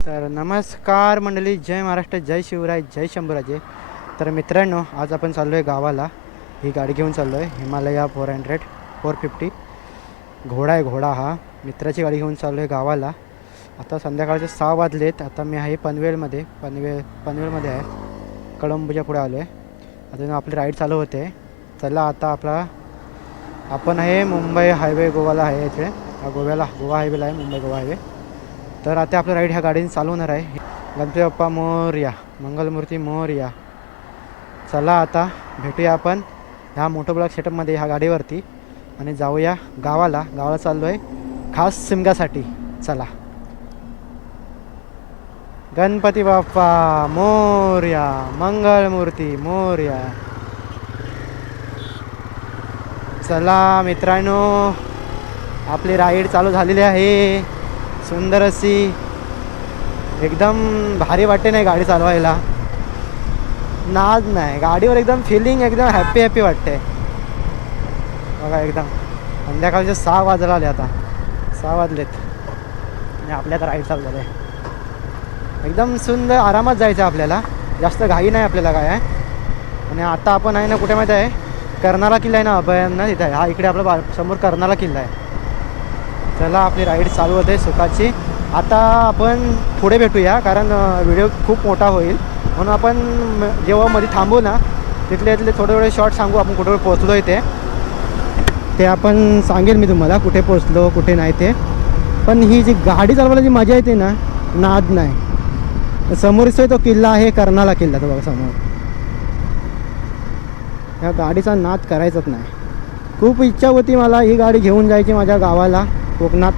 तर नमस्कार मंडळी, जय महाराष्ट्र, जय शिवराय, जय शंभूराजे. तर मित्रांनो, आज आपण चाललो आहे गावाला. ही गाडी घेऊन चाललो आहे, हिमालया 450 घोडा आहे. घोडा हा मित्राची गाडी घेऊन चाललो आहे गावाला. आता संध्याकाळचे 6 वाजलेत. आता मी आहे पनवेलमध्ये आहे, कळंबच्या पुढे आलो आहे. अजून आपली राईड चालू होते. चला आता आपण आहे मुंबई हायवे गोवाला आहे. इथे गोवा हायवेला आहे, मुंबई गोवा हायवे. तर आता आपलं राईड ह्या गाडीने चालू होणार आहे. गणपती बाप्पा मोरया, मंगलमूर्ती मोरया. चला आता भेटूया आपण ह्या मोठो ब्लॉक सेटअपमध्ये ह्या गाडीवरती आणि जाऊया गावाला. चाललो आहे खास सिमगासाठी. चला. गणपती बाप्पा मोरया, मंगलमूर्ती मोरया. चला मित्रांनो, आपली राईड चालू झालेली आहे. सुंदर अशी एकदम भारी वाटते नाही गाडी चालवायला. नाद नाही गाडीवर, एकदम फिलिंग एकदम हॅपी वाटते बघा. एकदम संध्याकाळचे 6 वाजला आले. आता 6 वाजलेत आणि आपल्या आता राईड चालू झालं आहे. एकदम सुंदर आरामात जायचं आपल्याला, जास्त घाई नाही आपल्याला काय आहे. आणि आता आपण आहे ना कुठे माहिती आहे, कर्नाला किल्ला आहे ना, अभयारण्य तिथं आहे. हा इकडे आपला समोर कर्नाला किल्ला आहे. चला आपली राईड चालू होते सुखाची. आता आपण पुढे भेटूया, कारण व्हिडिओ खूप मोठा होईल. म्हणून आपण जेव्हा मध्ये थांबू ना, तिथले थोडे शॉर्ट सांगू आपण कुठे पोहोचलो आहे ते आपण सांगेल मी तुम्हाला, कुठे पोहोचलो कुठे नाही ते. पण ही जी गाडी चालवायला जी मजा येते ना, नाद नाही. समोर तो किल्ला आहे, कर्नाला किल्ला, तो बघा समोर. ह्या गाडीचा नाद करायचाच नाही. खूप इच्छा होती मला ही गाडी घेऊन जायची माझ्या गावाला, कोकणात.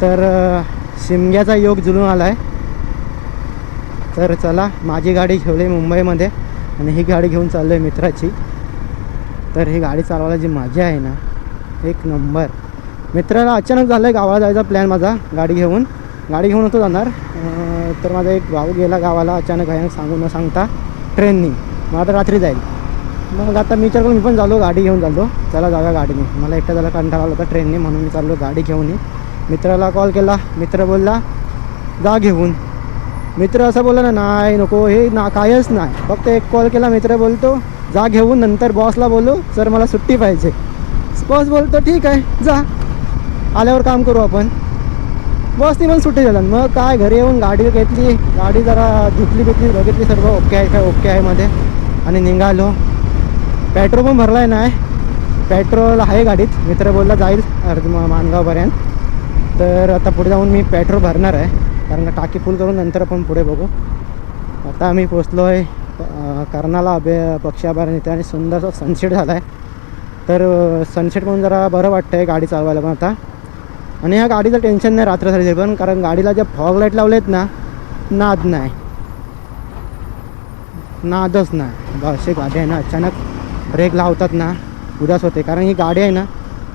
तर शिमग्याचा योग जुळून आला आहे. तर चला, माझी गाडी ठेवली मुंबईमध्ये आणि ही गाडी घेऊन चाललो आहे मित्राची. तर ही गाडी चालवायला जी मजा आहे ना, एक नंबर. मित्राला अचानक झालं आहे गावाला जायचा प्लॅन माझा. गाडी घेऊन होतो जाणार. तर माझा एक भाऊ गेला गावाला अचानक, न सांगता ट्रेननी. मग आता रात्री जाईल. मग आता मी विचार करून मी पण झालो, गाडी घेऊन चाललो. चला जाऊया गाडीने. मला एकटा झाला, कंटाळा आला होता ट्रेनने, म्हणून मी चाललो गाडी घेऊन. मित्राला कॉल केला, मित्र बोलला जा घेऊन. मित्र असं बोलला ना, नाही नको हे ना, कायच नाही. फक्त एक कॉल केला, मित्र बोलतो जा घेऊन. नंतर बॉसला बोलू सर मला सुट्टी पाहिजे. बॉस बोलतो ठीक आहे जा, आल्यावर काम करू आपण. बॉसनी पण सुट्टी झालं. मग काय घरी येऊन गाडी घेतली, गाडी जरा धुतली बघितली, सर्व ओके आहे काय, ओके आहे मध्ये. आणि निघालो. पेट्रोल पण भरला आहे नाही, पेट्रोल आहे गाडीत. मित्र बोलला जाईल माणगावपर्यंत. तर आता पुढे जाऊन मी पेट्रोल भरणार आहे, कारण का टाकी फुल करून नंतर आपण पुढे बघू. आता आम्ही पोचलो आहे कर्नाला पक्षी अभयारण्य इथे. आणि सुंदरसा सनसेट झाला आहे. तर सनसेट म्हणून जरा बरं वाटतं आहे गाडी चालवायला पण आता. आणि ह्या गाडीचं टेन्शन नाही रात्रसाठी पण, कारण गाडीला ज्या फॉग लाईट लावले आहेत ना, नादच नाही. अशी गाडी आहे ना, अचानक ब्रेक लावतात ना, उदास होते. कारण ही गाडी आहे ना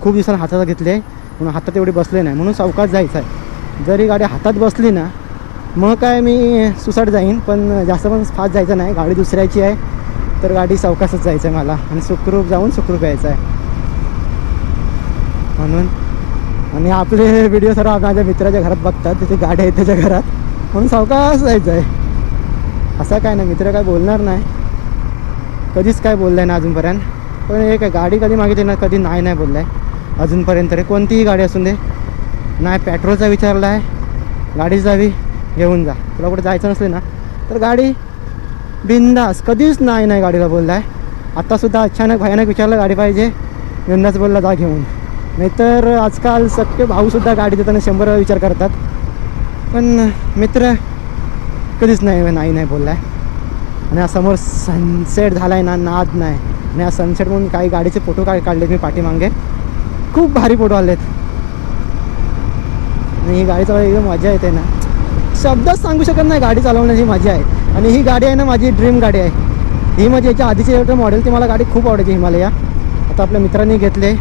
खूप दिवसांना हातात घेतली आहे, म्हणून हातात एवढी बसले नाही, म्हणून सावकाश जायचं आहे. जर ही गाडी हातात बसली ना, मग काय मी सुसाट जाईन. पण जास्त पण फास्ट जायचं नाही, गाडी दुसऱ्याची आहे. तर गाडी सावकाशच जायचं आहे मला, आणि सुखरूप जाऊन सुखरूप यायचं आहे म्हणून. आणि आपले व्हिडिओ सर्व माझ्या मित्राच्या घरात बघतात, तिथे गाडी आहे त्याच्या घरात, म्हणून सावकाश जायचं आहे. असं काय नाही, मित्र काय बोलणार नाही, कधीच काय बोललं आहे ना अजूनपर्यंत. पण एक गाडी कधी मागितली ना, कधी नाही बोललं आहे अजूनपर्यंत तरी. कोणतीही गाडी असून दे, नाही पेट्रोलचा विचारला आहे, गाडी जावी घेऊन जा, तुला कुठे जायचं नसले ना तर गाडी बिंदास. कधीच नाही गाडीला बोलला आहे. आत्तासुद्धा अचानक भयानक विचारलं गाडी पाहिजे, बिंदास बोलला जा घेऊन. नाहीतर आजकाल सख्खे भाऊसुद्धा गाडी देताना 100 विचार करतात. पण मित्र कधीच नाही बोलला आहे. आणि हा समोर सनसेट झाला आहे ना, नाद नाही. आणि हा सनसेट म्हणून काही गाडीचे फोटो काढलेत मी पाठीमागे, खूप भारी फोटो आलेत. आणि ही गाडी चालवायला एकदम मजा येते ना, शब्दच सांगू शकत नाही गाडी चालवण्याची मजा आहे. आणि ही गाडी आहे ना माझी ड्रीम गाडी आहे ही. माझी याच्या आधीची मॉडेल ती मला गाडी खूप आवडायची, हिमालया. आता आपल्या मित्रांनी घेतले.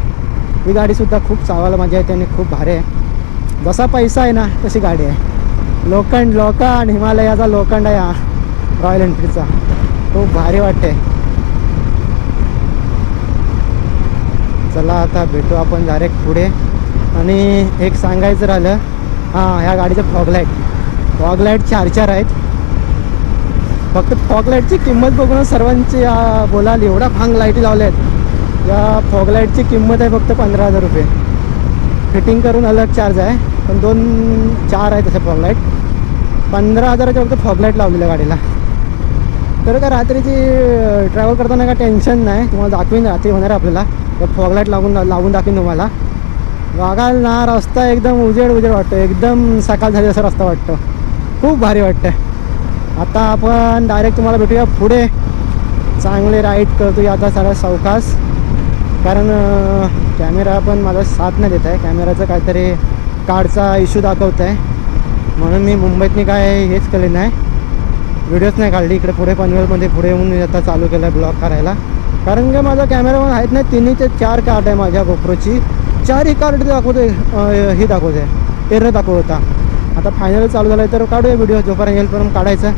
ही गाडीसुद्धा खूप चालवायला मजा येते आणि खूप भारी आहे. जसा पैसा आहे ना तशी गाडी आहे. लोखंड हिमालयाचा लोखंड आहे हा, रॉयल एनफील्डचा. खूप भारी वाटते. चला आता भेटू आपण डायरेक्ट पुढे. आणि एक सांगायचं राहिलं, हां ह्या गाडीचं फॉग लाईट फॉग लाईट 4 आहेत. फक्त फॉग लाईटची किंमत बघून सर्वांची बोलाल एवढा भांग लाईटी लावल्या आहेत. या फॉग लाईटची किंमत आहे फक्त 15,000 रुपये. फिटिंग करून अलग चार्ज आहे, पण 4 आहे तसे फॉग लाईट. 15,000च्या फक्त फॉग लाईट लावलेल्या गाडीला. तर का रात्रीची ट्रॅव्हल करताना का टेन्शन नाही. तुम्हाला दाखवीन रात्री होणार आहे आपल्याला. फॉग लाईट लावून दाखवीन तुम्हाला. बघाल ना रस्ता एकदम उजेड वाटतो. एकदम सकाळ झाली असा रस्ता वाटतो. खूप भारी वाटतं. आता आपण डायरेक्ट तुम्हाला भेटूया पुढे. चांगले राईड करतो आता सारा सावकाश. कारण कॅमेरा पण माझा साथ नाही देत आहे. कॅमेराचं काहीतरी कार्डचा इश्यू दाखवत आहे, म्हणून मी मुंबईतनी काय हेच केले नाही, व्हिडिओच नाही काढली. इकडे पुढे पनवेलमध्ये पुढे येऊन मी आता चालू केलं ब्लॉग करायला. कारण की माझा कॅमेरा पण आहेत नाही. 3 ते 4 कार्ड आहे माझ्या गोप्रोची. 4ही कार्ड दाखवते ही दाखवते एरर दाखवत होता. आता फायनल चालू झालं आहे तर काढूया व्हिडिओ. जोपर्यंत येईल पर्यंत काढायचं.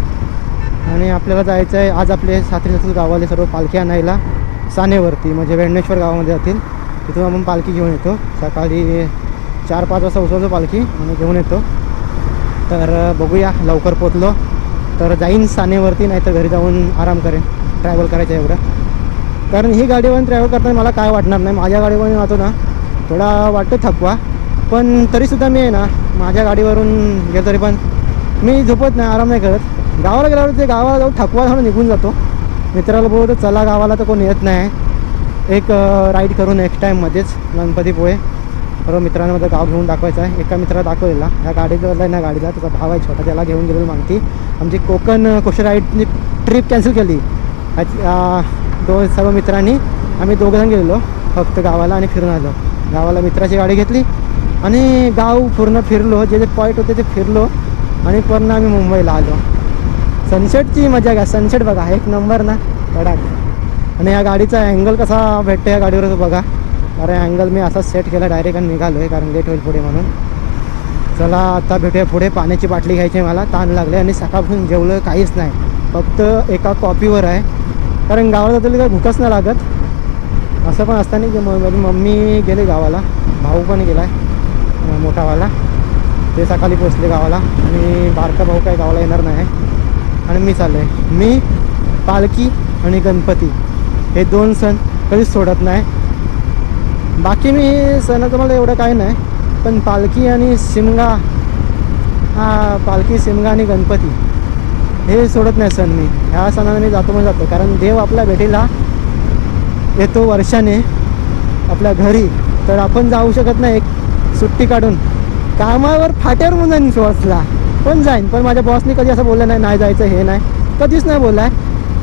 आणि आपल्याला जायचं आहे आज आपले सासरी गावाले सर्व पालखी आणायला सानेवरती, म्हणजे वेण्णेश्वर गावामध्ये जातील. तिथून आपण पालखी घेऊन येतो. सकाळी 4-5 वाजता उचलतो पालखी आणि घेऊन येतो. तर बघूया लवकर पोचलो तर जाईन सानेवरती, नाही तर घरी जाऊन आराम करेन. ट्रॅव्हल करायचं एवढं. कारण ही गाडीवरून ट्रॅव्हल करताना मला काय वाटणार नाही. माझ्या गाडीवरून जातो ना थोडा वाटतो थकवा, पण तरीसुद्धा मी आहे ना माझ्या गाडीवरून गेलो तरी पण मी झोपत नाही, आराम नाही करत. गावाला गेल्यावर ते गावाला जाऊन थकवा थोडं निघून जातो. मित्राला बोलतो चला गावाला, तर कोण येत नाही. एक राईड करून नेक्स्ट टाईममध्येच गणपतीपुळे सर्व मित्रांमध्ये गाव घेऊन दाखवायचं आहे. एका मित्राला दाखवलेला ह्या गाडीला ना गाडीला त्याचा भाव आहे छोटा, त्याला घेऊन गेलेलो मागती. आमची कोकण राईडची ट्रिप कॅन्सल केली सर्व मित्रांनी. आम्ही 2 जण गेलेलो फक्त गावाला आणि फिरून आलो. गावाला मित्राची गाडी घेतली आणि गाव पूर्ण फिरलो. जे पॉईंट होते ते फिरलो आणि पूर्ण आम्ही मुंबईला आलो. सनसेटची मजा घ्या. सनसेट बघा एक नंबर ना कडक. आणि या गाडीचा अँगल कसा भेटतो या गाडीवर बघा. अरे अँगल मी असा सेट केला डायरेक्ट आणि निघालो आहे, कारण लेट होईल पुढे म्हणून. चला आता भेटूया पुढे. पाण्याची बाटली घ्यायची आहे मला, ताण लागले आणि सकाळपासून जेवलं काहीच नाही. फक्त एका कॉपीवर आहे, कारण गावाला जातो काय भूकच नाही लागत. असं पण असताना की माझी मम्मी गेली गावाला, भाऊ पण गेला आहे मोठावाला, ते सकाळी पोचले गावाला. आणि बारका भाऊ काय गावाला येणार नाही आणि मी चाललो आहे. मी पालखी आणि गणपती हे 2 सण कधीच सोडत नाही. बाकी मी सणाचं मला एवढं काही नाही, पण पालखी आणि शिमगा, पालखी शिमगा आणि गणपती हे सोडत नाही सण मी. ह्या सणाला मी जातो जातो, कारण देव आपल्या भेटीला येतो वर्षाने आपल्या घरी. तर आपण जाऊ शकत नाही एक सुट्टी काढून. कामावर फाट्यावर म्हणून जाईन बॉसला पण जाईन, पण माझ्या बॉसनी कधी असं बोललं नाही जायचं हे नाही, कधीच नाही बोलला आहे.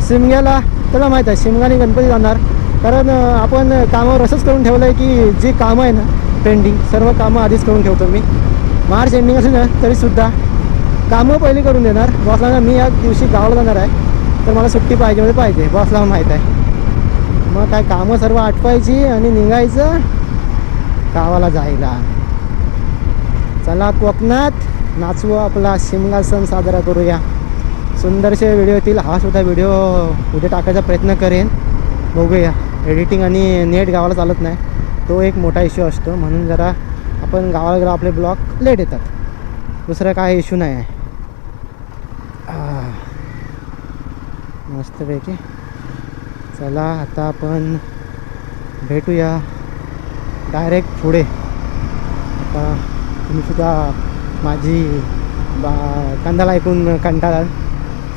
शिमग्याला त्याला माहीत आहे शिमगा आणि गणपती जाणार, कारण आपण कामावर असंच करून ठेवलं आहे की जी कामं आहे ना पेंडिंग सर्व कामं आधीच करून ठेवतो मी. मार्च एंडिंग असेल ना तरीसुद्धा कामं पहिली करून देणार. बॉसला मी या दिवशी गावाला जाणार आहे तर मला सुट्टी पाहिजे म्हणजे पाहिजे, बॉसला माहीत आहे. मग काय कामं सर्व आटवायची आणि निघायचं गावाला जायला. चला कोकणात नाचवू, आपला शिमगा सण साजरा करूया. सुंदरसे व्हिडिओ येतील. हा सुद्धा व्हिडिओ उद्या टाकायचा प्रयत्न करेन, बघूया. एडिटिंग आणि नेट गावाला चालत नाही, तो एक मोठा इश्यू असतो. म्हणून जरा आपण गावाला गेलो आपले ब्लॉग लेट येतात, दुसरा काय इश्यू नाही आहे. मस्तपैकी. चला आता आपण भेटूया डायरेक्ट पुढे. आता तुम्ही सुद्धा माझी कांदाला ऐकून कंटाळा.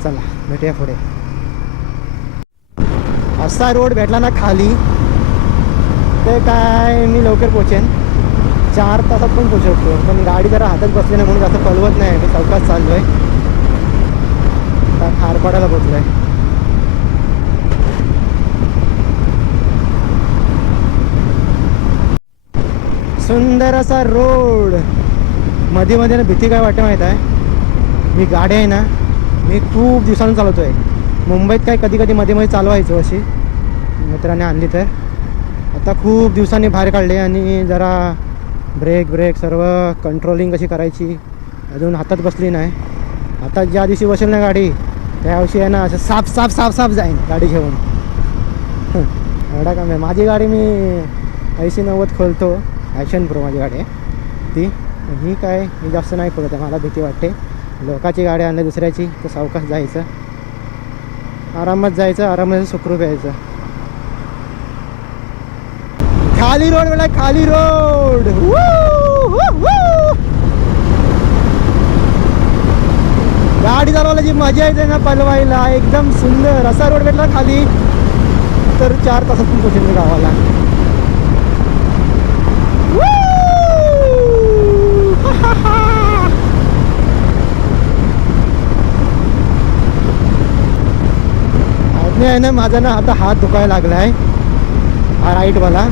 चला भेटूया पुढे. असा रोड भेटला ना खाली ते काय मी लवकर पोचेन, 4 तासात पण पोचवतो. पण गाडी जरा हातात बसली नाही म्हणून जास्त पळवत नाही. मी चौकात चाललो आहे, आता खारपाड्याला पोचलो आहे. सुंदर असा रोड. मध्ये मध्ये ना भीती काय वाटते माहीत आहे, मी गाडी आहे ना मी खूप दिवसांनी चालवतो आहे. मुंबईत काय कधी कधी मध्ये मध्ये चालवायचो अशी मित्राने आणली, तर आता खूप दिवसांनी बाहेर काढले आणि जरा ब्रेक सर्व कंट्रोलिंग कशी करायची अजून हातात बसली नाही. आता ज्या दिवशी बसेल ना गाडी त्या दिवशी आहे ना असं साफ जाईन गाडी घेऊन. एवढा काम आहे. माझी गाडी मी 80-90 खोलतो, ॲक्शन प्रो माझी गाडी आहे ती. ही काय मी जास्त नाही खोलत आहे, मला भीती वाटते. लोकाची गाडी आणली दुसऱ्याची तर सावकाश जायचं, आरामात जायचं, आरामात सुखरूप यायचं. खाली रोड बेटा, खाली रोड. गाडी चालवायला जी मजा येते ना पलवायला, एकदम सुंदर असा रोड भेटला खाली तर 4 तासातून पोहोचेल मी गावाला. आहे ना माझा ना आता हात दुखायला लागला आहे, हा राईटवाला.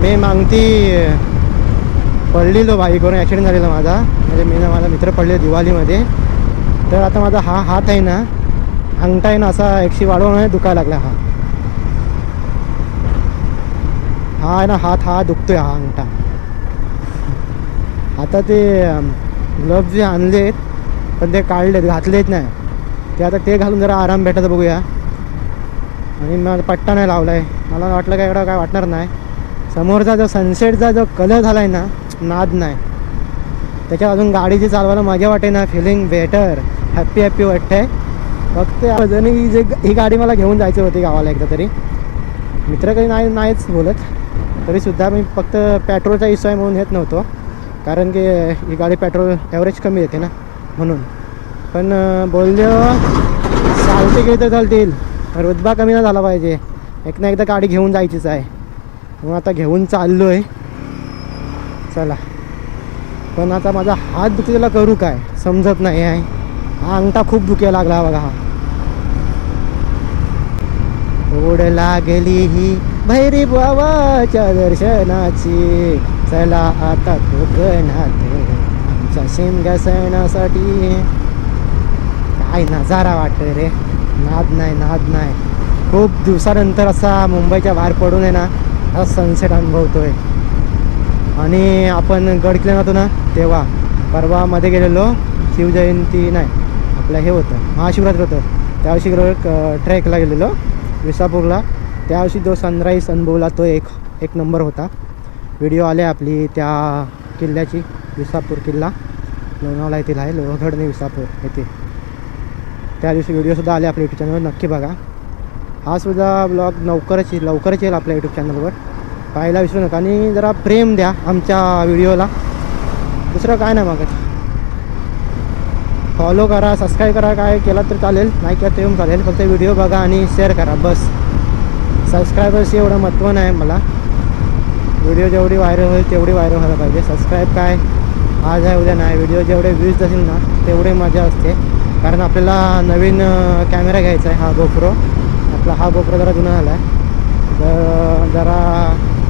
मी मागती पडलेलो बाईकवरून, ॲक्सिडेंट झालेला माझा, म्हणजे मी ना माझा मित्र पडले दिवाळीमध्ये. तर आता माझा हा हात आहे ना, अंगठा आहे ना असा 100 वाढवून दुखायला लागला. हा आहे ना हात, हा दुखतोय हा अंगठा. आता ते ग्लव्ज जे आणलेत पण ते काढलेत, घातलेत नाही ते. आता ते घालून जरा आराम भेटायचं बघूया. आणि मला पट्टा नाही लावला आहे, मला वाटलं काय एवढं काय वाटणार नाही. समोरचा जो सनसेटचा जो कलर झाला आहे ना, नाद नाही त्याच्यात. अजून गाडी जी चालवायला मजा वाटे ना, फिलिंग बेटर, हॅप्पी हॅप्पी वाटते. फक्त अजूनही जे ही गाडी मला घेऊन जायची होती गावाला एकदा तरी. मित्र काही नाहीच बोलत तरीसुद्धा मी फक्त पेट्रोलचा इश्यू आहे म्हणून येत नव्हतो, कारण की ही गाडी पेट्रोल ॲव्हरेज कमी येते ना म्हणून. पण बोललो चालते गेली तर चालतील, रुतबा कमी नाही झाला पाहिजे. एक ना एकदा गाडी घेऊन जायचीच आहे, मग आता घेऊन चाललो आहे. चला, पण आता माझा हात दुखलेला करू काय समजत नाही आहे. हा अंगठा खूप दुखायला लागला बघा. हा ओढ लागली ही भैरी बाबाच्या दर्शनाची, चला आता कोकणात आमच्या शिमग्या सणासाठी. काय नजारा वाटतं रे, नाद नाही नाद नाही. खूप दिवसानंतर असा मुंबईच्या बाहेर पडून आहे ना हा सनसेट अनुभवतोय. आणि आपण गडकिल्ल्यातून ना तेव्हा परवामध्ये गेलेलो, शिवजयंती नाही आपलं हे होतं महाशिवरात्री होतं, त्यावर्षी गेलो ट्रेकला गेलेलो विसापूरला. त्यावर्षी जो सनराईज अनुभवला तो एक नंबर होता. व्हिडिओ आले आपली त्या किल्ल्याची, विसापूर किल्ला लोणावळा येथील आहे, लोहगड नाही विसापूर येथे. त्या दिवशी व्हिडिओसुद्धा आले आपल्या यूट्यूब चॅनलवर, नक्की बघा. हा सुद्धा ब्लॉग लवकरच येईल आपल्या यूट्यूब चॅनलवर, पाहायला विसरू नका. आणि जरा प्रेम द्या आमच्या व्हिडिओला, दुसरं काय नाही मागत. फॉलो करा, सबस्क्राईब करा, काय केला तर चालेल, नाही केलं तरी चालेल. फक्त व्हिडिओ बघा आणि शेअर करा बस. सबस्क्रायबर्सची एवढं महत्त्व नाही मला. व्हिडिओ जेवढी व्हायरल होईल तेवढी व्हायरल व्हायला पाहिजे. सबस्क्राईब काय आज आहे उद्या नाही, व्हिडिओ जेवढे व्ह्यूज असेल ना तेवढी मजा असते. कारण आपल्याला नवीन कॅमेरा घ्यायचा आहे, हा गोप्रो आपला. हा गोप्रो जरा जुना झाला आहे, तर जरा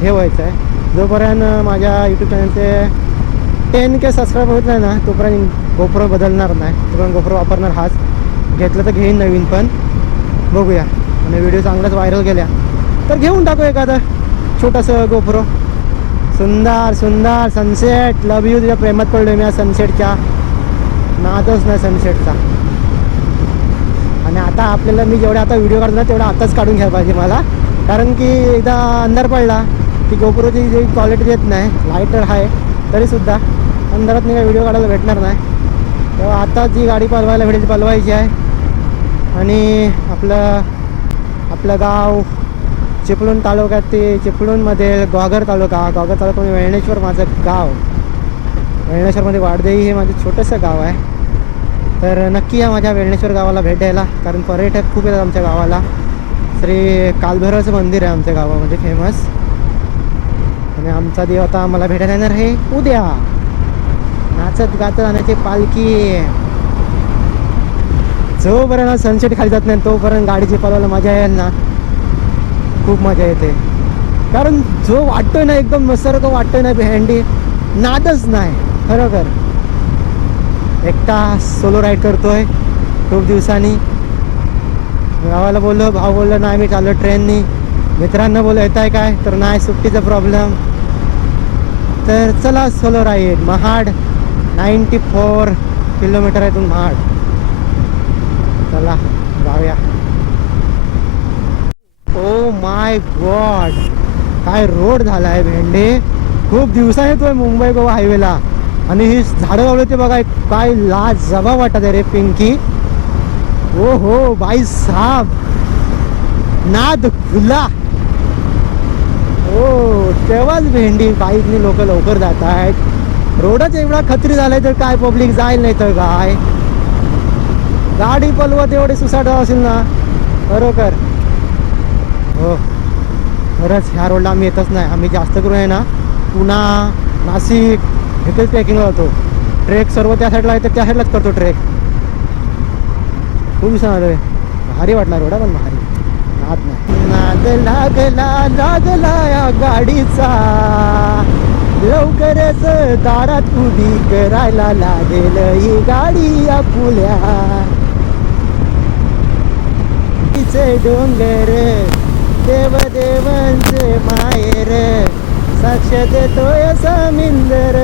हे व्हायचं आहे. जोपर्यंत माझ्या यूट्यूब चॅनलचे 10K सबस्क्राईब होत नाही ना तोपर्यंत गोप्रो बदलणार नाही, तोपर्यंत गोप्रो वापरणार हाच. घेतलं तर घेईन नवीन, पण बघूया. आणि व्हिडिओ चांगलाच व्हायरल गेल्या तर घेऊन टाकू एखादं छोटंसं गोप्रो. सुंदर सुंदर सनसेट, लव यू. तुझ्या प्रेमात पडलो मी या सनसेटच्या, नादच नाही सनसेटचा. आणि आता आपल्याला मी जेवढे आता व्हिडिओ काढतो ना तेवढा आताच काढून घ्यायला पाहिजे मला, कारण की एकदा अंधार पडला की गोप्रोची जी क्वालिटी देत नाही. लाईटर आहे तरीसुद्धा अंधारात मी काही व्हिडिओ काढायला भेटणार नाही. तेव्हा आता जी गाडी पळवायला भेटेल पळवायची आहे. आणि आपलं गाव चिपळूण तालुक्यात, ते चिपळूणमध्ये घोगर तालुका म्हणजे वेळणेश्वर माझं गाव. वेळणेश्वरमध्ये वाडदेई हे माझं छोटंसं गाव आहे. तर नक्की या माझ्या वेळणेश्वर गावाला भेट द्यायला, कारण पर्यटक खूप येतात आमच्या गावाला. श्री कालभैरवाचं मंदिर आहे आमच्या गावामध्ये फेमस. आणि आमचा देव आता आम्हाला भेटायला येणार आहे उद्या. नाचत गाचत जाण्याची पालखी. जोपर्यंत सनसेट खाली जात नाही तोपर्यंत गाडीची पळवायला मजा येईल ना, खूप मजा येते. कारण जो वाटतोय ना एकदम मस्तरक वाटतोय ना भेंडी, नादच नाही खरोखर. एकटा सोलो राईड करतोय खूप दिवसांनी. गावाला बोललो, भाऊ बोललो नाही मी चाललो ट्रेननी. मित्रांना बोललो येत आहे काय, तर नाही सुट्टीचा प्रॉब्लेम. तर चला सोलो राईड. महाड 94 किलोमीटर आहे इथून महाड. चला जाऊया. ओ माय गॉड, काय रोड झाला आहे भेंडे. खूप दिवसांनी येतोय मुंबई गोवा हायवेला. आणि ही झाडं लावले ते बघा, काय लाजवाब वाटत आहे रे पिंकी. ओ हो भाई साहब, नाद खुला. हो तेव्हाच भेंडी बाईकने लोक लवकर जात आहेत. रोडच एवढा खत्री झालाय तर काय पब्लिक जाईल नाही तर काय. गाडी पलवत एवढे सुसाट असेल ना बरोबर. हो खरंच ह्या रोडला आम्ही येतच नाही. आम्ही जास्त करून आहे ना पुणा, नाशिक इथेच ट्रेकिंगला जातो. ट्रेक सर्व त्या साईडला आहे तर त्या साईडलाच करतो ट्रेक. खूप दिवसानं आलोय. भारी वाटला रोडा पण भारी. नाद नाही. नाद लागला लागला या गाडीचा, लवकरच दारात उभी करायला लागेल ही गाडी आपुल्या. तिचे डोंगर देव देवांचे माहेर, साक्ष देतोय समिंदर.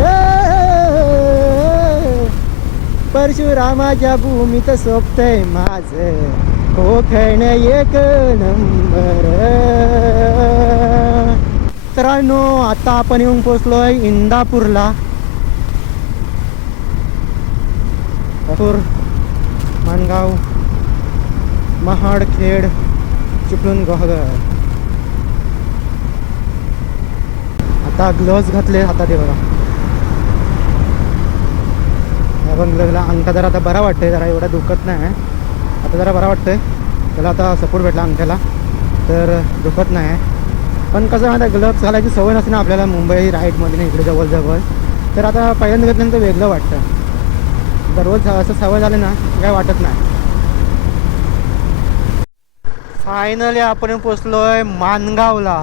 परशुरामाच्या भूमीत सोबतय माझं कोकण एक नंबर. मित्रांनो आता आपण येऊन पोचलोय इंदापूरला. माणगाव, महाड, खेड, चिपळूण, गोहगर. आता ग्लोव्ज घातले हातात हे बघा. आपण ग्लोव्हला अंगठा जरा आता बरा वाटतंय, जरा एवढा दुखत नाही आता, जरा बरा वाटतंय. त्याला आता सपोर्ट भेटला अंगठ्याला तर दुखत नाही. पण कसं आता ग्लोव्ज घालायची सवय नसते ना आपल्याला मुंबई राईडमध्ये नाही इकडे जवळ. तर आता पहिल्यांदा घेतल्यानंतर वेगळं वाटतं. दररोज असं सवय झाली ना काय वाटत नाही. फायनली आपण पोचलो आहे माणगावला.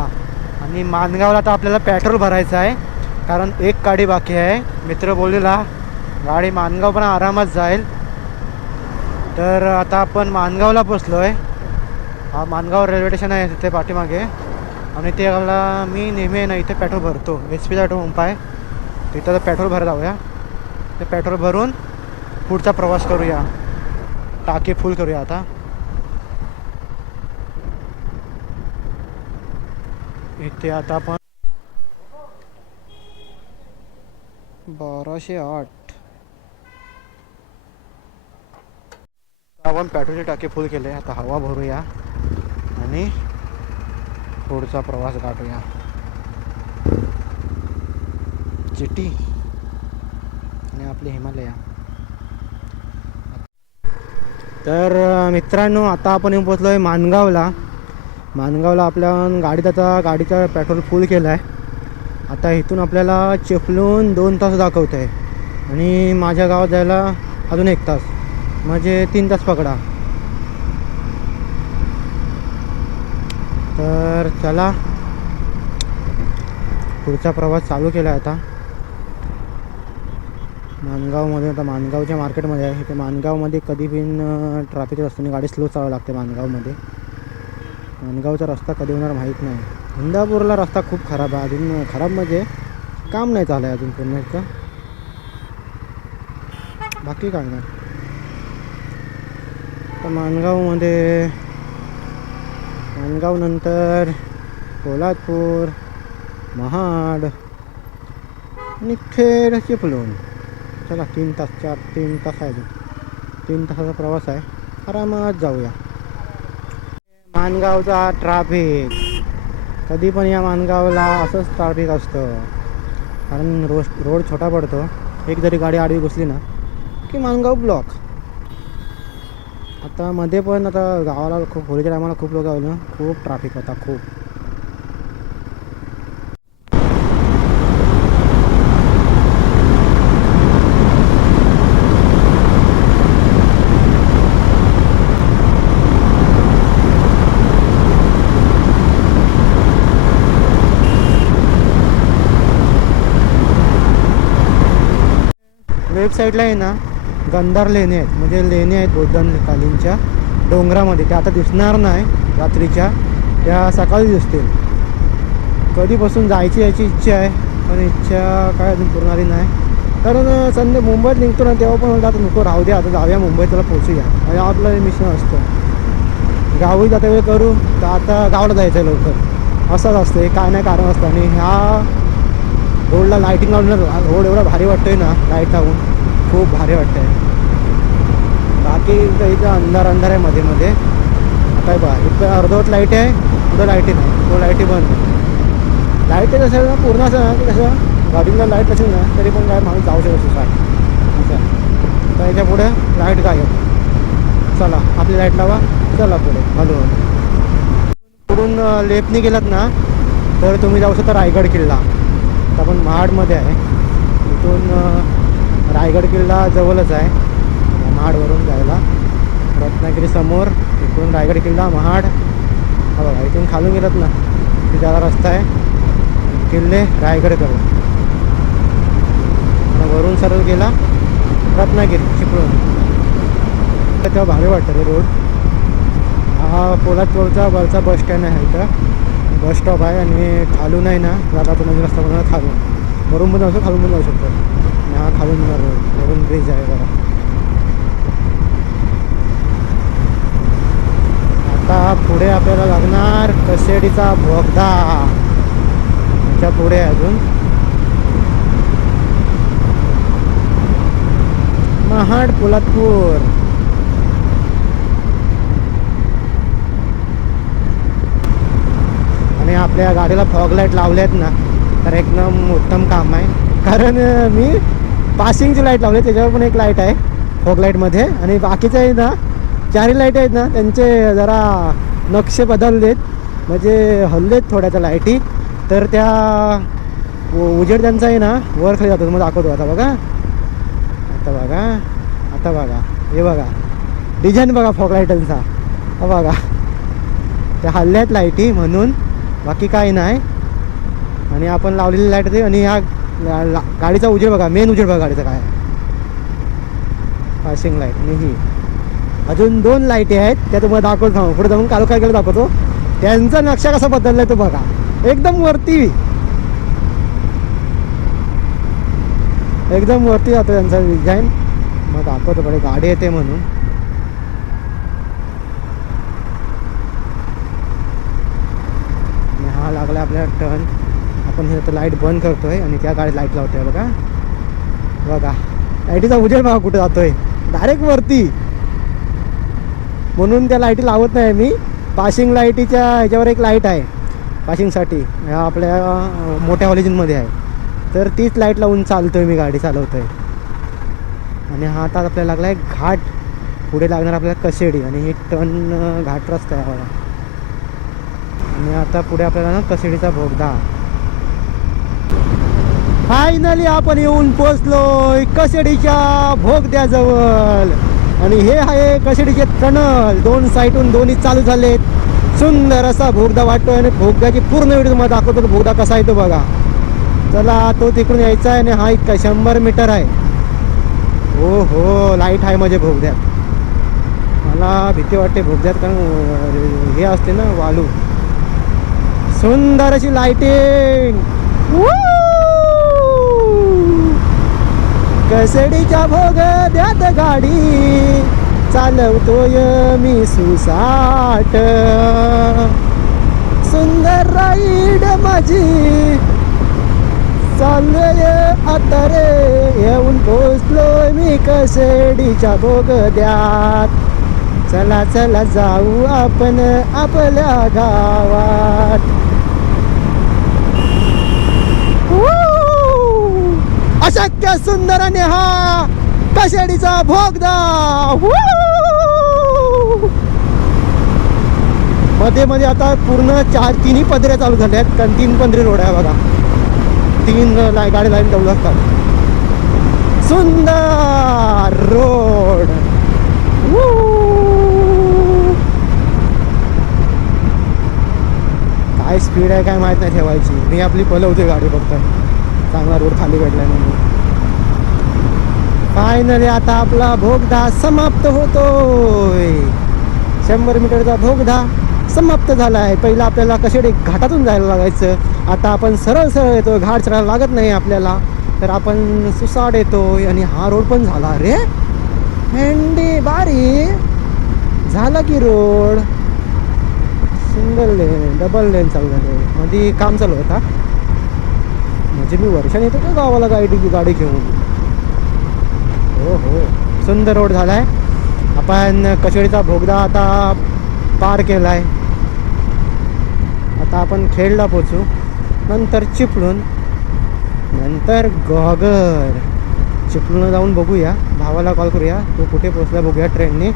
आणि माणगावला आता आपल्याला पेट्रोल भरायचं आहे कारण एक गाडी बाकी आहे. मित्र बोललेला गाडी माणगाव पण आरामात जाईल. तर आता आपण माणगावला पोचलो आहे. हा माणगाव रेल्वे स्टेशन आहे तिथे पाठीमागे. आणि त्याला मी नेहमी आहे ना इथे पेट्रोल भरतो. HP चा पंप आहे तिथं पेट्रोल भरत जाऊया. ते पेट्रोल भरून पुढचा प्रवास करूया. टाकी फुल करूया आता. इथे आता आपण 1208 आपण पेट्रोलची टाकी फुल केले. आता हवा भरूया आणि पुढचा प्रवास गाठूया. चिटी आणि आपले हिमालया. तर मित्रांनो आता आपण येऊन पोचलो आहे माणगावला. माणगावला आपल्या गाडीचा पेट्रोल फुल केला आहे. आता इथून आपल्याला चिपळूण 2 तास दाखवत आहे आणि माझ्या गावात जायला अजून 1 तास, म्हणजे 3 तास पकडा. तर चला पुढचा प्रवास चालू केला आहे आता माणगावमध्ये. आता माणगावच्या मार्केटमध्ये आहे. इथे माणगावमध्ये कधी पण ट्रॅफिक असताना गाडी स्लो चालवावी लागते माणगावमध्ये. माणगावचा रस्ता कधी होणार माहीत नाही. इंदापूरला रस्ता खूप खराब आहे अजून. खराब म्हणजे काम नाही झालं आहे अजून पूर्ण का, बाकी काय नाही. तर माणगावमध्ये माणगाव नंतर कोल्हापूर, महाड आणि खेड, चिपळूण. चला 3 तास आहे अजून. 3 तासाचा प्रवास आहे. आरामात जाऊया. माणगावचा ट्रॅफिक कधी पण या माणगावला असंच ट्रॅफिक असतं कारण रोड छोटा पडतो. एक जरी गाडी आडवी घुसली ना की माणगाव ब्लॉक. आता मध्ये पण आता गावाला खूप होळीच्या टायमाला खूप लोक आले ना, खूप ट्रॅफिक होता खूप. लेफ्ट साईडला आहे ना गंधार लेणे आहेत, म्हणजे लेणे आहेत बौद्धांकालीनच्या डोंगरामध्ये. त्या आता दिसणार नाही रात्रीच्या, त्या सकाळी दिसतील. कधीपासून जायची याची इच्छा आहे पण इच्छा काय अजून पूर्ण आली नाही. कारण मुंबईत निघतो ना तेव्हा पण म्हणतात आता नको राहू द्या, आता जाऊया मुंबईत, त्याला पोचूया. आणि आपलं मिशन असतं गावी जाता वेळ करू तर आता गावाला जायचं आहे लवकर, असंच असतं. काय नाही कारण असतं. आणि ह्या रोडला लाईटिंग लावून रोड एवढा भारी वाटतोय ना, लाईट लावून खूप भारी वाटतंय. बाकी इथं अंधार अंधार आहे मध्ये मध्ये. आता बघा इथं अर्धवट लाईट आहे, कुठं लाईटी नाही, तो लाईटी बंद. लाईट असेल ना पूर्ण असं ना की कसं गाडीला लाईट असेल ना तरी पण काय माणूस जाऊ शकतो काय असं. तर याच्या पुढे लाईट गायब. चला आपली लाईट लावा, चला पुढे हळूहळू. पुढून लेपनी गेलात ना तर तुम्ही जाऊ शकता रायगड किल्ला. तर आपण महाडमध्ये आहे, इथून रायगड किल्ला जवळच आहे महाडवरून जायला. रत्नागिरी समोर, इकडून रायगड किल्ला, महाड. हा बघा इथून खालून गेलात ना की त्याला रस्ता आहे किल्ले रायगड करून. वरून सरळ गेला रत्नागिरी चिपळूण. तेव्हा भारी वाटतं रे रोड. हा पोलादपूरचा वरचा बस स्टँड आहे, इथं बस स्टॉप आहे. आणि खालून आहे ना जाता तो नवीन रस्ता बनवला खालून, वरून पण जाऊ शकतो खालून पण जाऊ शकतो. आणि हा खालून रोड, वरून ब्रिज आहे बघा. आता पुढे आपल्याला लागणार कसेडीचा बोगदा. त्याच्या पुढे अजून महाड पोलादपूर. आणि आपल्या गाडीला फॉग लाईट लावले आहेत ना तर एकदम उत्तम काम आहे. कारण मी पासिंगची लाईट लावली, त्याच्यावर पण एक लाईट आहे फॉग लाईटमध्ये. आणि बाकीचे आहे ना चारही लाईट आहेत ना त्यांचे जरा नक्षे बदललेत, म्हणजे हल्लेत थोड्या त्या लाईटी. तर त्या उजेड त्यांचा आहे ना वर खाली जातो. मग दाखवतो आता बघा, आता बघा, आता बघा, हे बघा डिझाईन बघा फॉग लाईटांचा. हा बघा त्या हल्ल्यात लाईटी म्हणून, बाकी काही नाही. आणि आपण लावलेली लाईट ते. आणि ह्या गाडीचा उजेड बघा, मेन उजेड बघा गाडीचा काय, पासिंग लाईट. आणि ही अजून 2 लाईटी आहेत त्या तुम्हाला दाखवतो. पुढे जाऊन काल काय केलं दाखवतो. त्यांचा नक्षा कसा बदललाय तो बघा, एकदम वरती, एकदम वरती जातो त्यांचा डिझाईन. मग दाखवतो बघा गाडी येते म्हणून. आणि हा लागला आपल्याला टर्न. आपण हे तर लाईट बंद करतोय आणि त्या गाडीत लाईट लावतोय बघा. बघा लाईटीचा उजेड बघा कुठे जातोय, डायरेक्ट वरती. म्हणून त्या लाईटी लावत नाही मी. पासिंग लाईटीच्या ह्याच्यावर एक लाईट आहे पासिंगसाठी, ह्या आपल्या मोठ्या हॉलिजनमध्ये आहे. तर तीच लाईट लावून चालतोय मी, गाडी चालवतोय. आणि हा आता आपल्याला लागला आहे घाट. पुढे लागणार आपल्याला कसेडी. आणि हे टर्न घाट रस्ता आहे बघा. आणि आता पुढे आपल्याला ना कसेडीचा बोगदा. फायनली आपण येऊन पोचलोय कसेडीच्या बोगद्याजवळ. आणि हे आहे कसेडीचे टनल. 2 साईडून दोन्ही चालू झालेत. सुंदर असा बोगदा वाटतोय. आणि बोगद्याची पूर्ण व्हिडिओ तुम्हाला दाखवतो तो बोगदा कसा आहे तो बघा. चला तो तिकडून यायचा आहे. आणि हा इतका 100 मीटर आहे. हो हो लाईट आहे माझ्या बोगद्यात. मला भीती वाटते बोगद्यात, कारण हे असते ना वालू. सुंदर अशी लाईटिंग. कसेडीच्या बोगद्यात गाडी चालवतोय मी सुसाट. सुंदर राईड माझी चाललोय आता रे. येऊन पोचलोय मी कसेडीच्या बोगद्यात. चला चला जाऊ आपण आपल्या गावात. अशक्य सुंदर आणि हा कसेडीचा बोगदा. मध्ये मध्ये आता पूर्ण 3 पदऱ्या चालू झाल्या आहेत, कारण 3 पदरी रोड आहे बघा. 3 गाडी लाईन चालू असतात. सुंदर रोड. काय स्पीड आहे काय माहित नाही ठेवायची. मी आपली पलवते गाडी फक्त, चांगला रोड खाली भेटलाय म्हणून. फायनली आता आपला बोगदा समाप्त होतोय. 100 मीटरचा बोगदा समाप्त झाला आहे. पहिला आपल्याला कसेडी घाटातून जायला लागायचं. आता आपण सरळ सरळ येतो, घाट चढायला लागत नाही आपल्याला. तर आपण सुसाट येतोय. आणि हा रोड पण झाला रे, हेंडी बारी झाला की road. Single lane, double lane चालू झाले. मध्ये काम चालू होता म्हणजे मी वर्षाने येतो का गावाला गाडी घेऊन. हो हो, सुंदर रोड झाला आहे. आपण कशेळीचा बोगदा आता पार केला आहे. आता आपण खेडला पोचू, नंतर चिपळूण, नंतर घोगर. चिपळूणला जाऊन बघूया, भावाला कॉल करूया, तो कुठे पोचला बघूया. ट्रेनने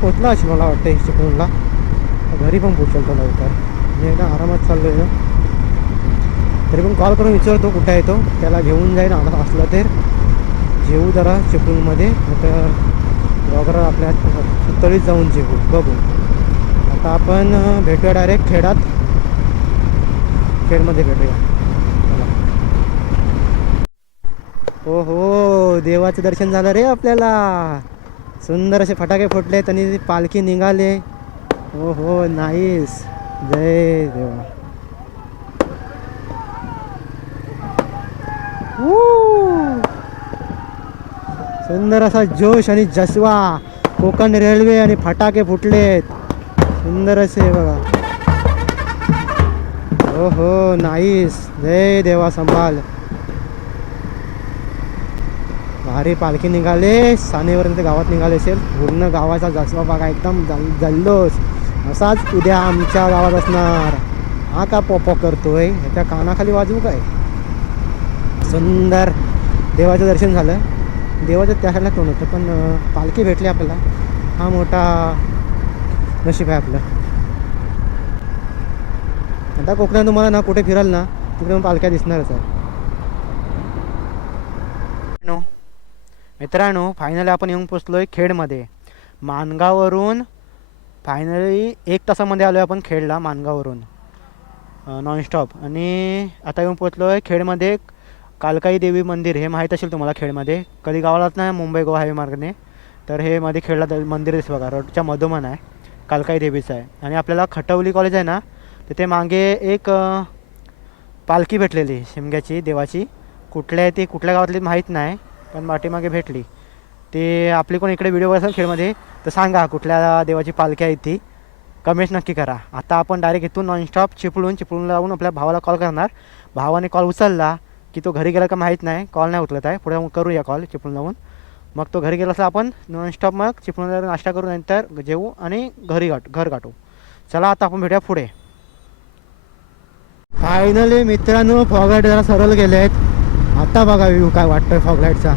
पोचला असेल मला वाटतं चिपळूणला. घरी पण पोचेल तो लवकर. मी एकदा आरामात चाललो आहे ना, तरी पण कॉल करून विचारतो कुठे आहे तो, त्याला घेऊन जाईन आता असलं तर. जेवू जरा चिपळूणमध्ये, आता वगैरे आपल्या तळीत जाऊन जेवू, बघू. आता आपण भेटूया डायरेक्ट खेडमध्ये भेटूया. हो हो, देवाचं दर्शन झालं रे आपल्याला. सुंदर असे फटाके फुटलेत आणि पालखी निघाले. हो हो, नाईस. जय देवा. सुंदर असा जोश आणि जसवा. कोकण रेल्वे आणि फटाके फुटलेत सुंदर असे बघा. हो हो, नाईस. जय देवा संभाल. भारी पालखी निघाले. सानेपर्यंत गावात निघाले असेल. पूर्ण गावाचा जसवा बघा, एकदम जल्लोष. असाच उद्या आमच्या गावात असणार. हा का पॉपॉ करतोय, ह्याच्या कानाखाली वाजवू काय. सुंदर देवाचं दर्शन झालं. देवाचं त्या साईडला तोंड होतं, पण पालखी भेटली आपल्याला. हा मोठा नशीब आहे आपलं. आता कोकणात तुम्हाला ना कुठे फिराल ना, तिकडे पालख्या दिसणारच आहे. मित्रांनो, फायनली आपण येऊन पोचलो आहे खेडमध्ये. माणगाववरून फायनली 1 तासामध्ये आलो आहे आपण खेडला, माणगाववरून नॉनस्टॉप. आणि आता येऊन पोचलो आहे खेडमध्ये. कालकाई देवी मंदिर हे माहीत असेल तुम्हाला. खेडमध्ये कधी गावालाच नाही, मुंबई गोवा हायवे मार्गाने. तर हे मध्ये खेडला मंदिर दिसतं बघा, रोडच्या मधोमध आहे. कालकाई देवीचं आहे. आणि आपल्याला खटवली कॉलेज आहे ना, तिथे मागे एक पालखी भेटलेली शिमग्याची देवाची. कुठल्या आहे ती, कुठल्या गावातली माहीत नाही, पण पाठीमागे भेटली. ते आपली कोण इकडे व्हिडिओ असेल खेळमध्ये तर सांगा कुठल्या देवाची पालखी आहे ती, कमेंट नक्की करा. आता आपण डायरेक्ट इथून नॉनस्टॉप चिपळूणला जाऊन आपल्या भावाला कॉल करणार. भावाने कॉल उचलला की तो घरी गेला का माहीत नाही, कॉल नाही उचलत आहे. पुढे करूया कॉल चिपळूण जाऊन. मग तो घरी गेला असला आपण नॉनस्टॉप मग चिपळूणला नाश्ता करू, नंतर जेवू आणि घर गाठू. चला आता आपण भेटूया पुढे. फायनली मित्रांनो, फॉगलाईट जरा सरळ गेले आहेत. आता बघा व्ह्यू काय वाटतोय फॉगलाईटचा.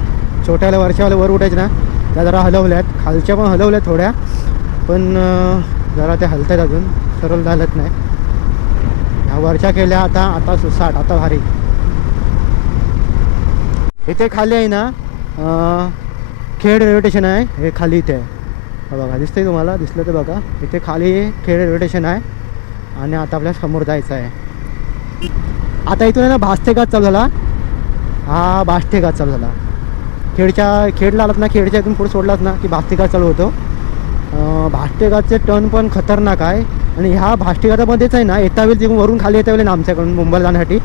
छोट्याला वरच्यावाले वर उठायचे ना, त्या जरा हलवल्यात. खालच्या पण हलवल्यात थोड्या, पण जरा ते हलतात अजून, सरळ झालत नाही. ह्या वरच्या केल्या आता सुसाट, आता भारी. इथे खाली आहे ना खेड रेल्वे स्टेशन आहे. हे खाली इथे आहे बघा, दिसतंय तुम्हाला, दिसलं तर बघा. इथे खाली खेड रेल्वे स्टेशन आहे. आणि आता आपल्या समोर जायचं आहे. आता इथून आहे ना भास्तेघाट चालू झाला. हा भास्तेघाट चालू झाला. खेडला आलात ना, खेडच्या इथून पुढे सोडलात ना की भास्तेघाट चालू होतो. भास्तेघाटचे टर्न पण खतरनाक आहे. आणि ह्या भास्तेघाटामध्येच आहे ना, येतावेळी तिकडून वरून खाली येतावेळी ना आमच्याकडून मुंबईला जाण्यासाठी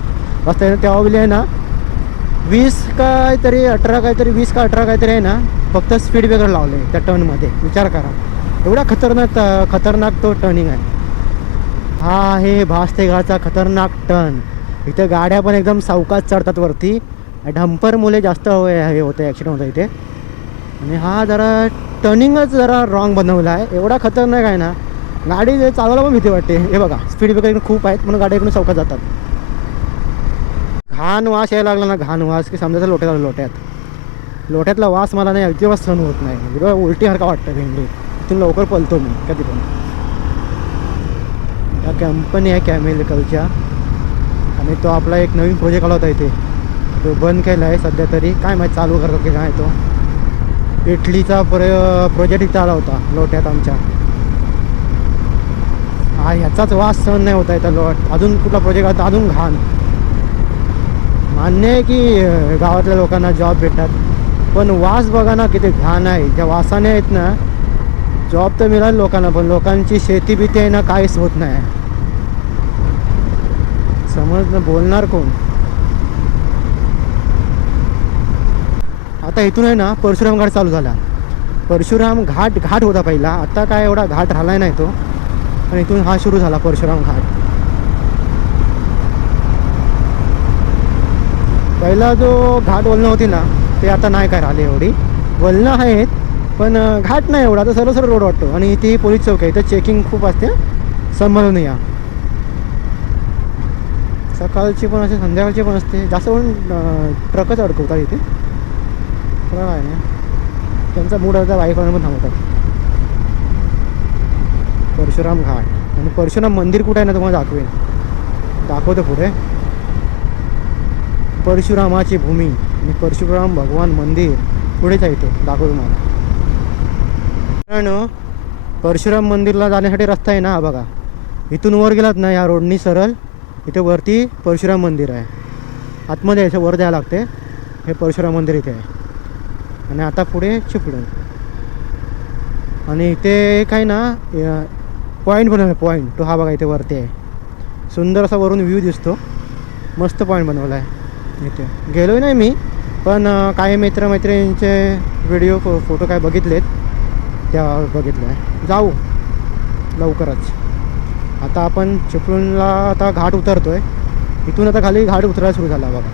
रस्ता आहे ना, त्यावेळी आहे ना 20 काहीतरी 18 काहीतरी 20 का 18 काहीतरी आहे ना, फक्त स्पीड ब्रेकर लावले त्या टर्नमध्ये. विचार करा, एवढा खतरनाक तो टर्निंग आहे. हा आहे भास्तेघाटचा खतरनाक टर्न. इथे गाड्या पण एकदम सावकाश चढतात वरती. डंपरमुळे जास्त हे होतं, ॲक्सिडेंट होतं इथे. आणि हा जरा टर्निंगच जरा रॉंग बनवला आहे. एवढा खतरनाक आहे ना, गाडी चालवायला पण भीती वाटते. हे बघा, स्पीड ब्रेकर इकडून खूप आहेत म्हणून गाड्या इकडून सावकाश जातात. घाण वास यायला लागला ना, घाण वास की समजायचं लोट्यातला वास मला नाही अजिबात सहन होत नाही. म्हणजे उलटीसारखा वाटतं भेंडी. इथून लवकर पळतो मी कधी पण. या कंपनी आहे केमिकलच्या. आणि तो आपला एक नवीन प्रोजेक्ट आला होता इथे, तो बंद केला आहे सध्या तरी. काय माहीत चालू करतात की काय. तो इटलीचा प्रोजेक्ट इथं आला होता लोट्यात आमच्या. हा ह्याचाच वास सहन नाही होता इथं. अजून कुठला प्रोजेक्ट आता अजून घाण. मान्य आहे की गावातल्या लोकांना जॉब भेटतात, पण वास बघा ना किती घाण आहे. त्या वासाने आहेत ना, जॉब तर मिळाल लोकांना, पण लोकांची शेती बिती आहे ना, काहीच होत नाही. समजणं बोलणार कोण. आता इथून आहे ना परशुराम घाट चालू झाला. परशुराम घाट होता पहिला, आता काय एवढा घाट राहिला नाही तो. पण इथून हा सुरू झाला परशुराम घाट. पहिला जो घाट वळणं होती ना ते आता नाही काय राहिले एवढी. वळणं आहेत पण घाट नाही एवढा, आता सरळ सरळ रोड वाटतो. आणि ती पोलीस चौक आहे, इथं चेकिंग खूप असते, सांभाळून या. सकाळची पण असते, संध्याकाळची पण असते. जास्त करून ट्रकच अडकवतात इथे. खरं आहे ना, त्यांचा मूड आता बाईकवर पण थांबवतात. परशुराम घाट आणि परशुराम मंदिर कुठे आहे ना तुम्हाला दाखवतो पुढे. परशुरामाची भूमी आणि परशुराम भगवान मंदिर पुढेच आहे, इथे दाखवतो तुम्हाला. कारण परशुराम मंदिरला जाण्यासाठी रस्ता आहे ना, हा बघा. इथून वर गेलात ना या रोडनी सरळ, इथे वरती परशुराम मंदिर आहे. आतमध्ये यायचं, वर जायला लागते. हे परशुराम मंदिर इथे आहे. आणि आता पुढे चिपळूण. आणि इथे काय ना पॉईंट बनवला आहे, पॉईंट तो हा बघा इथे वरती आहे. सुंदर असा वरून व्ह्यू दिसतो, मस्त पॉईंट बनवला आहे इथे. गेलो नाही मी, पण काही मित्रमैत्रिणींचे व्हिडिओ फोटो काय बघितलेत, त्या बघितलं आहे. जाऊ लवकरच. आता आपण चिपळूणला आता घाट उतरतो आहे. इथून आता खाली घाट उतरायला सुरू झाला बघा.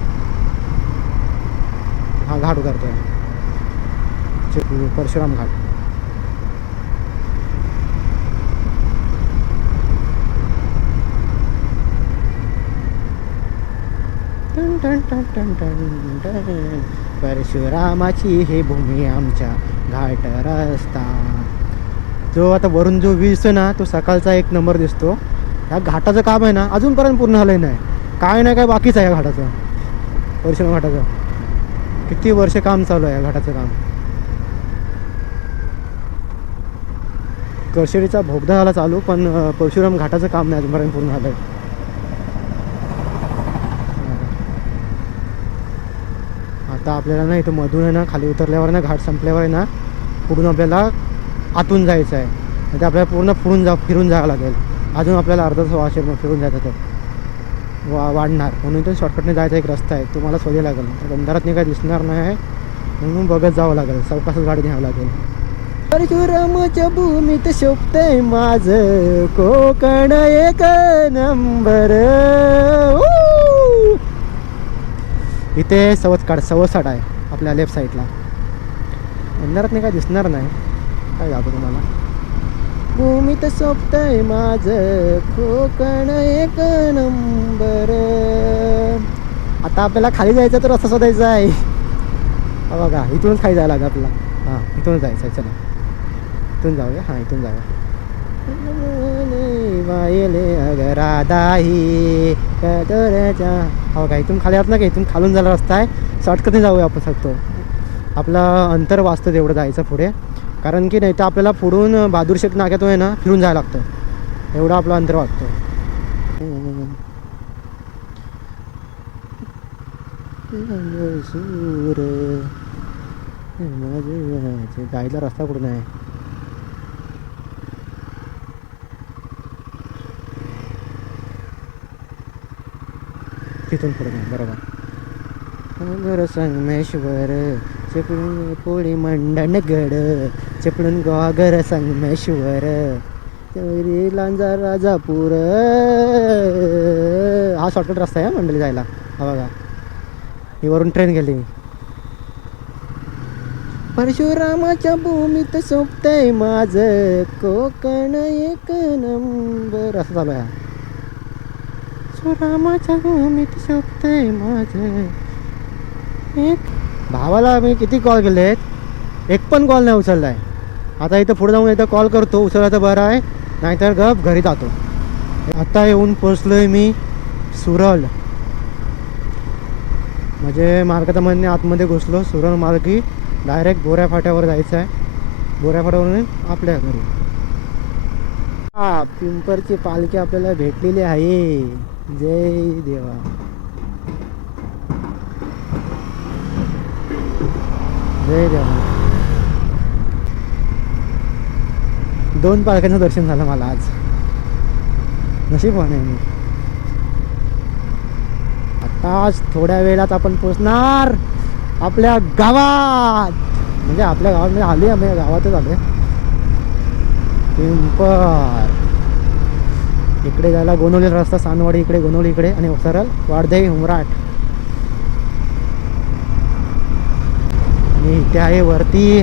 हा घाट उतरतो आहे चिपळूण परशुराम घाट. टन टन टन टन टन टन. परशुरामाची हे भूमी आमच्या घाट रस्ता. जो आता वरून जो व्ह्यू दिसतो ना, तो सकाळचा एक नंबर दिसतो. ह्या घाटाचं काम आहे ना अजूनपर्यंत पूर्ण झालं नाही. काय नाही काय बाकीच आहे या घाटाचं, परशुराम घाटाचं. किती वर्ष काम चालू आहे या घाटाचं काम. करशेरीचा भोगदा झाला चालू, पण परशुराम घाटाचं काम नाही अजूनपर्यंत पूर्ण झालं आहे. आता आपल्याला ना इथं मधून आहे ना, खाली उतरल्यावर ना, घाट संपल्यावर आहे ना, पुढून आपल्याला आतून जायचं आहे. म्हणजे आपल्याला पूर्ण फिरून जावं लागेल. अजून आपल्याला अर्धा तास वाशेल मग फिरून जायचं तर वाढणार. म्हणून इथं शॉर्टकटने जायचा एक रस्ता आहे, तुम्हाला शोधायला लागेल. तर अंधारात काय दिसणार नाही, म्हणून बघत जावं लागेल. चौकासच गाडी घ्यावं लागेल. परशुरामाच्या भूमीत शोभतंय माझं कोकण एक नंबर. इथे सवसाड आहे आपल्या लेफ्ट साईडला. अंधारात नाही काय दिसणार नाही, काय जातो तुम्हाला. भूमीत शोभतंय माझं कोकण एक नंबर. आता आपल्याला खाली जायचं तर रस्ता शोधायचा आहे. हा बघा, इथूनच खाली जायला लागेल आपल्याला. हां, इथूनच जायचं आहे. चला इथून जाऊया. हां, इथून जाऊया. अगरादाही हो का, इथून खाली आत ना का, इथून खालून जायला रस्ता आहे. शॉर्टकटने जाऊया आपण शकतो. आपलं अंतर वाचतं तेवढं जायचं पुढे. कारण की नाही तर आपल्याला पुढून बहादूर शेख नाक्यातून आहे ना फिरून जायला लागतं. एवढं आपलं अंतर वाचतं. जायला रस्ता कुठून आहे. तिथून पुढे नाही, बरोबर. संगमेश्वर चिपळूण पोळी मंडणगड चिपळूण गोगर संगमेश्वर लांजा राजापूर. हा शॉर्टकट रस्ता आहे मंडळी जायला. हा बघा, ही वरून ट्रेन गेली. परशुरामाच्या भूमीत सोबतंय माझं कोकण एक नंबर. असं चालू आहे. परशुरामाच्या भूमीत सोबतंय माझं एक. भावाला मी किती कॉल केले आहेत, एक पण कॉल नाही उचलला आहे. आता इथं पुढे जाऊन एकदा कॉल करतो, उचलला तर बरं आहे, नाहीतर गप घरी जातो. आता येऊन पोचलो आहे मी सुरल. म्हणजे मार्गामध्ये आतमध्ये घुसलो. सुरल मार्गी डायरेक्ट बोऱ्या फाट्यावर जायचं आहे. बोऱ्या फाट्यावरून आपल्या घरी. हा, पिंपरची पालखी आपल्याला भेटलेली आहे. जय देवा. जय देवा. 2 पालख्यांचं दर्शन झालं मला आज. नशीबवान आहे मी. आताच थोड्या वेळात आपण पोचणार आपल्या गावात. म्हणजे आपल्या गावात म्हणजे आले, आम्ही गावातच आले. पिंपर इकडे जायला गोनवली रस्ता, सानवाडी इकडे, गोनवली इकडे, आणि सरळ वाडदे उमराट. आणि इथे आहे वरती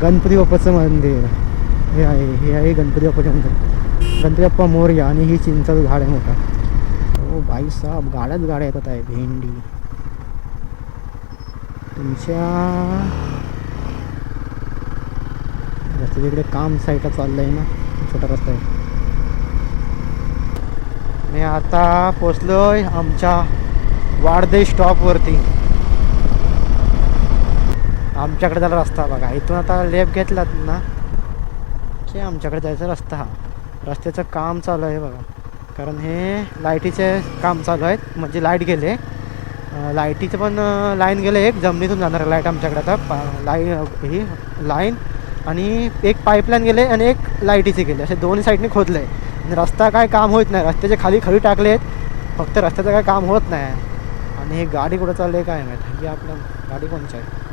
गणपती बाप्पाचं मंदिर. हे आहे गणपती बाप्पाचं मंदिर. गणपती बाप्पा मोरया. आणि ही चिंचाचं झाड आहे मोठा. हो बाई साहेब, गाड्या येतात आहे. भेंडी तुमच्या तिकडे काम साईडला चाललं आहे ना, छोटा रस्ता आहे. मी आता पोचलोय आमच्या वाडदे स्टॉपवरती. आमच्याकडे जायला रस्ता बघा. इथून आता लेफ्ट घेतलात ना की आमच्याकडे जायचा रस्ता. हा रस्त्याचं काम चालू आहे बघा. कारण हे लाईटीचे काम चालू आहेत. म्हणजे लाईट गेले, लाईटीचं पण लाईन गेले. एक जमिनीतून जाणार लाईट आमच्याकडे आता ही लाईन. आणि एक पाईपलाईन गेले आणि एक लाईटीचे गेले. असे दोन्ही साईडने खोदले आहे. आणि रस्ता काय काम होत नाही. रस्त्याचे खाली खडी टाकले आहेत, फक्त रस्त्याचं काय काम होत नाही. आणि हे गाडी कुठं चालली आहे काय माहीत. ही आपल्या गाडी कोणची आहे.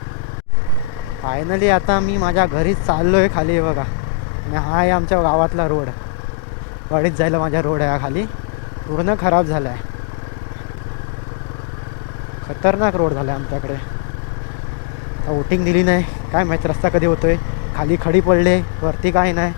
फायनली आता मी माझ्या घरीच चाललो आहे खाली बघा. आणि हा आहे आमच्या गावातला रोड. वाडीत जायला माझ्या रोड आहे. हा खाली पूर्ण खराब झाला आहे. खतरनाक रोड झाला आहे आमच्याकडे. वोटिंग दिली नाही काय माहीत रस्ता कधी होतो आहे. खाली खडी पडले, वरती काय नाही.